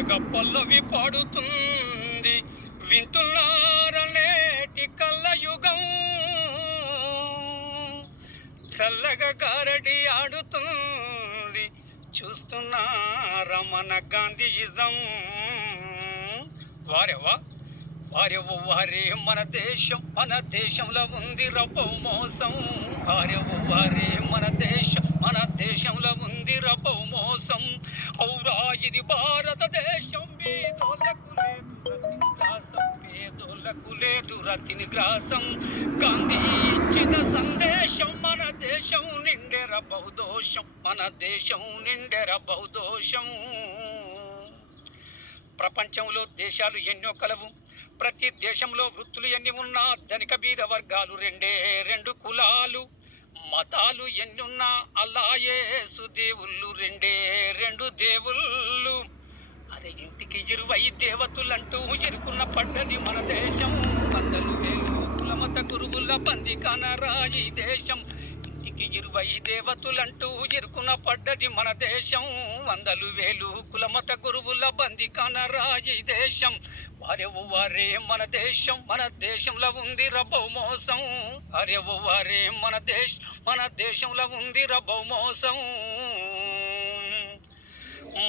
తెగ పల్లవి పాడుతుంది వింటున్నారనేటి కళ్ళయుగం. చల్లగా గారడి ఆడుతుంది చూస్తున్నారా మన గాంధీయిజం. వారెవా వారెవు వారే మన దేశంలో ఉంది రబ్బు మోసం. వారెవు వారే మన దేశంలో ఉంది రబ్బు మోసం. ఔరా ఇది భారతదేశం, పేదోళ్ళకు లేదు రతిని గ్రాసం. గాంధీ ఇచ్చిన సందేశం మన దేశం నిండెర బహుదోషం, మన దేశం నిండెర బహుదోషం. ప్రపంచంలో దేశాలు ఎన్నో కలవు, ప్రతి దేశంలో వృత్తులు ఎన్ని ఉన్నా ధనిక బీద వర్గాలు రెండే రెండు కులాలు. మతాలు ఎన్నున్నా అల్లాయేసు దేవుళ్ళు రెండే రెండు దేవుళ్ళు. అదే ఇంటికి 20 దేవతలంటూ ఇరుకున్న పడ్డది మన దేశం. 100,000 కులమత గురువుల బందికానరా ఈ దేశం. ఇంటికి 20 దేవతలంటూ ఇరుకున్న పడ్డది మన దేశం. 100,000 కులమత గురువుల బందికానరా ఈ దేశం. వారెవు వారే మన దేశంలో ఉంది రబ్బు మోసం. వారెవు వారే మన దేశంలో ఉంది రబ్బు మోసం.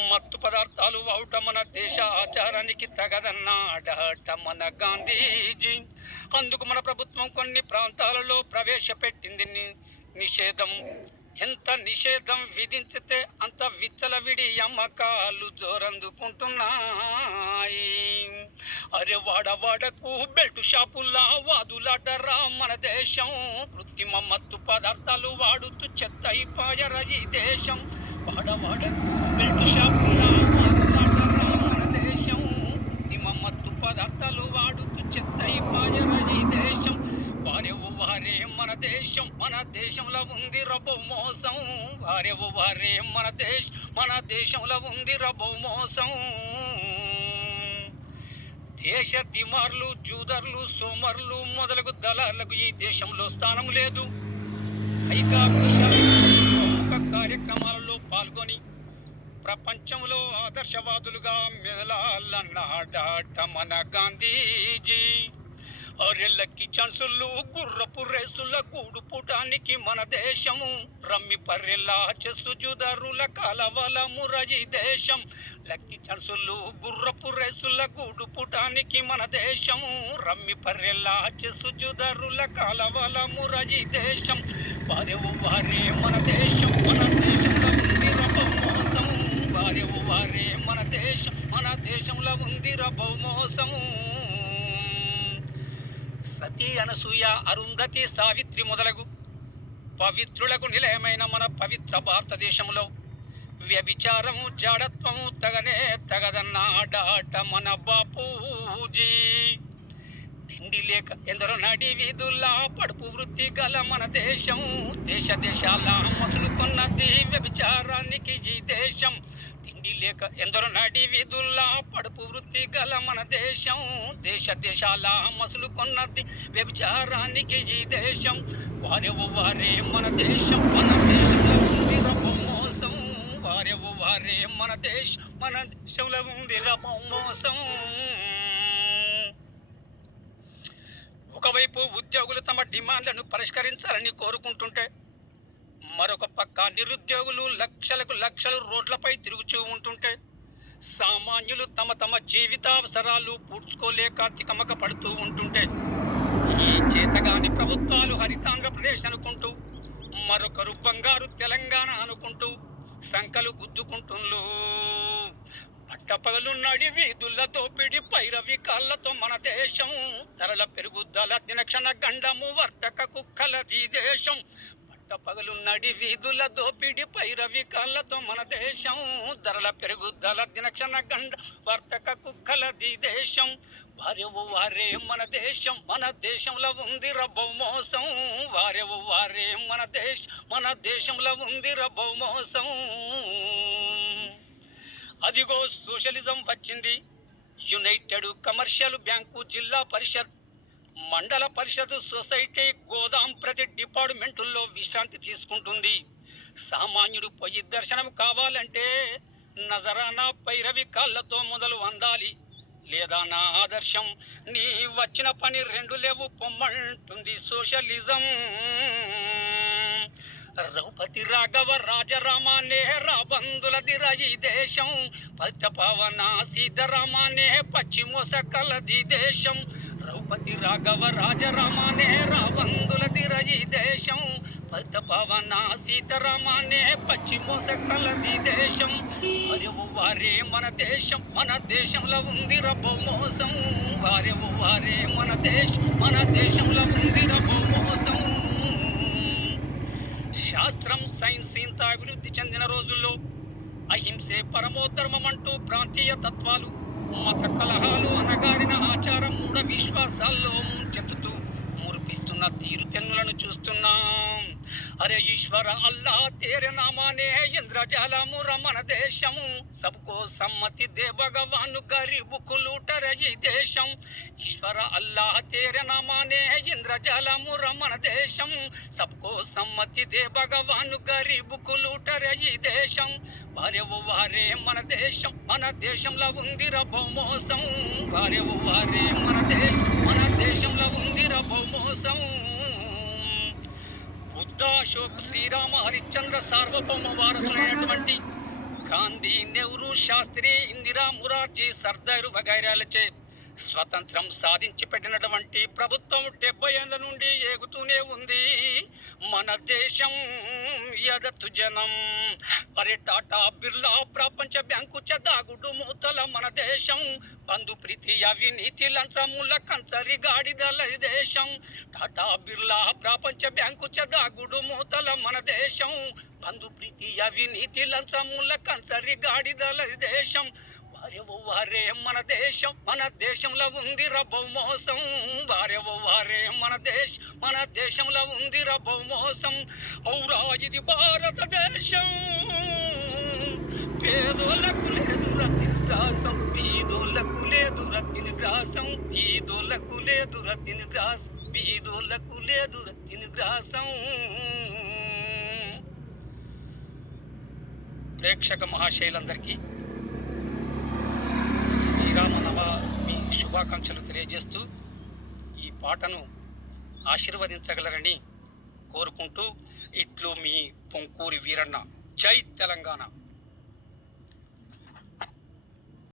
మత్తు పదార్థాలు వాడుట మన దేశ ఆచారానికి తగదన్నాడట మన గాంధీజీ. అందుకు మన ప్రభుత్వం కొన్ని ప్రాంతాలలో ప్రవేశపెట్టింది నిషేధం. ఎంత నిషేధం విధించితే అంత విచ్చలవిడి అమ్మకాలు జోరందుకుంటున్నాయి. అరే వాడవాడకు బెల్ట్ షాపుల్లా వాదులాడరా మన దేశం. కృత్రిమ మత్తు పదార్థాలు వాడుతూ చెత్త అయిపోయారా ఈ దేశం. వాడవాడకు బెల్ట్ షాపుల్లా వాదులాడరా మన దేశం. కృత్రిమ మత్తు పదార్థాలు వాడుతూ చెత్త అయిపోయారా ఈ దేశం. వారెవు వారే మన దేశంలో ఉంది రబ్బు మోసం. వారెవు వారే మన దేశంలో ఉంది రబ్బు మోసం. దేశ దిమార్లు, జూదర్లు, సోమర్లు మొదలగు దళాలకు ఈ దేశంలో స్థానం లేదు. పైగా ప్రముఖ కార్యక్రమాలలో పాల్గొని ప్రపంచంలో ఆదర్శవాదులుగా మెదలాలన్నాడట మన గాంధీజీ. అరెల్లకి ఛాన్సులు, గుర్రపు రేసుల గూడుపుటానికి మన దేశము. రమ్మి పర్రెల్లా చెస్సు జుదరుల కలవలముర ఈ దేశం. లక్కి ఛాన్సులు, గుర్రపు రేసుల గూడుపుటానికి మన దేశము. రమ్మి పర్రెల్లా చెస్సు జుదరుల కలవలముర ఈ దేశం. వారెవు వారే మన దేశంలో ఉంది రబ్బు మోసం. వారెవు వారే మన దేశంలో ఉంది రబ్బు మోసము. సతీ, అనసూయ, అరుంధతి, సావిత్రి మొదలగు పవిత్రులకు నిలయమైన మన పవిత్ర భారతదేశంలో వ్యభిచారము, జాడత్వము తగదన్నాడాట మన బాపూజీ. తిండి లేక ఎందరో నడి వీధుల్లా పడుపు వృత్తి గల మన దేశం. దేశాల మసులుకున్నది వ్యభిచారానికి ఈ దేశం. తిండి లేక ఎందరో నడి వీధుల్లా పడుపు వృత్తి గల మన దేశం. దేశాల మసులుకున్నది వ్యభిచారానికి ఈ దేశం. వారెవు వారే మన దేశంలో ఉంది రబ్బు మోసం. వారెవు వారే మన దేశంలో ఉంది రబ్బు మోసం. ఒకవైపు ఉద్యోగులు తమ డిమాండ్లను పరిష్కరించాలని కోరుకుంటుంటే, మరొక పక్క నిరుద్యోగులు లక్షలు రోడ్లపై తిరుగుతూ ఉంటుంటే, సామాన్యులు తమ జీవితావసరాలు పూడ్చుకోలేక తికమక పడుతూ ఉంటుంటే, ఈ చేతగాని ప్రభుత్వాలు హరితాంధ్రప్రదేశ్ అనుకుంటూ, మరొకరు బంగారు తెలంగాణ అనుకుంటూ సంకలు గుద్దుకుంటున్నారు. పట్టపగలు నడి వీధుల దోపిడి పైరవి కాళ్ళతో మన దేశం. ధరల పెరుగుదల దినక్షణ గండము వర్తక కుక్కలది దేశం. పట్టపగలు నడి వీధుల దోపిడి పైరవి కాళ్ళతో మన దేశం. ధరల పెరుగుదల దినక్షణ గండ వర్తక కుక్కలది దేశం. వారెవు వారే మన దేశంలో ఉంది రబ్బు మోసం. వారెవు వారే మన దేశంలో ఉంది రబ్బు మోసం. అదిగో సోషలిజం వచ్చింది. యునైటెడ్ కమర్షియల్ బ్యాంకు, జిల్లా పరిషత్, మండల పరిషత్, సొసైటీ, గోదాం ప్రతి డిపార్ట్మెంటుల్లో విశ్రాంతి తీసుకుంటుంది. సామాన్యుడు పోయి దర్శనం కావాలంటే నజరానా పైరవి కళ్ళతో మొదలు అందాలి లేదా నా ఆదర్శం నీ వచ్చిన పని రెండు లేవు పొమ్మంటుంది సోషలిజం రఘుపతి రాఘవ రాజరామ నేహరా బంధులదిర ఈ దేశం పచ్చపవన సీతారామనే పశ్చిమోస కలది దేశం రఘుపతి రాఘవ రాజరామ నేహరా బంధులదిర ఈ దేశం పచ్చపవన సీతారామనే పశ్చిమోస కలది దేశం వారెవు వారే మన దేశంలో ఉంది రబ్బో మోసం వారెవు వారే మన దేశంలో ఉంది రబ్బో మోసం శాస్త్రం సైన్స్ ఇంత అభివృద్ధి చెందిన రోజుల్లో అహింసే పరమోధర్మం అంటూ ప్రాంతీయ తత్వాలు మత కలహాలు అనగారిన ఆచారం మూఢ విశ్వాసాల్లో ముంచెత్తుతూ మురిపిస్తున్న తీరుతెన్నులను చూస్తున్నాం అరే ఈశ్వర అల్లా తేరే నామానే ఇంద్రజాలము రమణ దేశము సబ్కో సమ్మతి దే భగవాను గరీబు కులూటర్ ఈ దేశం ఈశ్వర అల్లా తేరే నామానే ఇంద్రజాలము రమణ దేశం సబ్కో సమ్మతి దే భగవాను గరీబు కులూటర్ ఈ దేశం వారెవు వారే మన దేశంలో ఉంది రబ్బో మోసం వారెవు వారే మన దేశంలో ఉంది రబ్బో మోసం బుద్ధ అశోక్ శ్రీరామ హరిశ్చంద్ర సార్వభౌమ వారసులైనటువంటి గాంధీ నెహ్రూ శాస్త్రి ఇందిరా మురార్జీ సర్దారు వగైరాలచే స్వతంత్రం సాధించి పెట్టినటువంటి ప్రభుత్వం 70 ఏళ్ల నుండి ఏగుతూనే ఉంది మన దేశం యదతు జనం అరే టాటా బిర్లా ప్రపంచ బ్యాంకు చెదాగుడు మూతల మన దేశం బంధు ప్రీతి అవినీతి లంచముల కంచరి గాడిదల దేశం టాటా బిర్లా ప్రపంచ బ్యాంకు చెదాగుడు మూతల మన దేశం బంధు ప్రీతి అవినీతి లంచముల కంచరి గాడిదల దేశం వారెవు వారే మన దేశంలో ఉంది రబ్బో మోసం వారెవు వారే మన దేశంలో ఉంది రబ్బో మోసం ఔరా ఇది భారతదేశం పేదోళ్ళకు లేదు రతిని గ్రాసం బీదోళ్ళకు లేదు రతిని గ్రాసం బీదోళ్ళకు లేదు రతిని గ్రాసం బీదోళ్ళకు లేదు రతిని గ్రాసం ప్రేక్షక మహాశైలందరికీ శ్రీరామనవమి శుభాకాంక్షలు తెలియజేస్తూ ఈ పాటను ఆశీర్వదించగలరని కోరుకుంటూ ఇట్లు మీ పొంకూరి వీరన్న జై తెలంగాణ.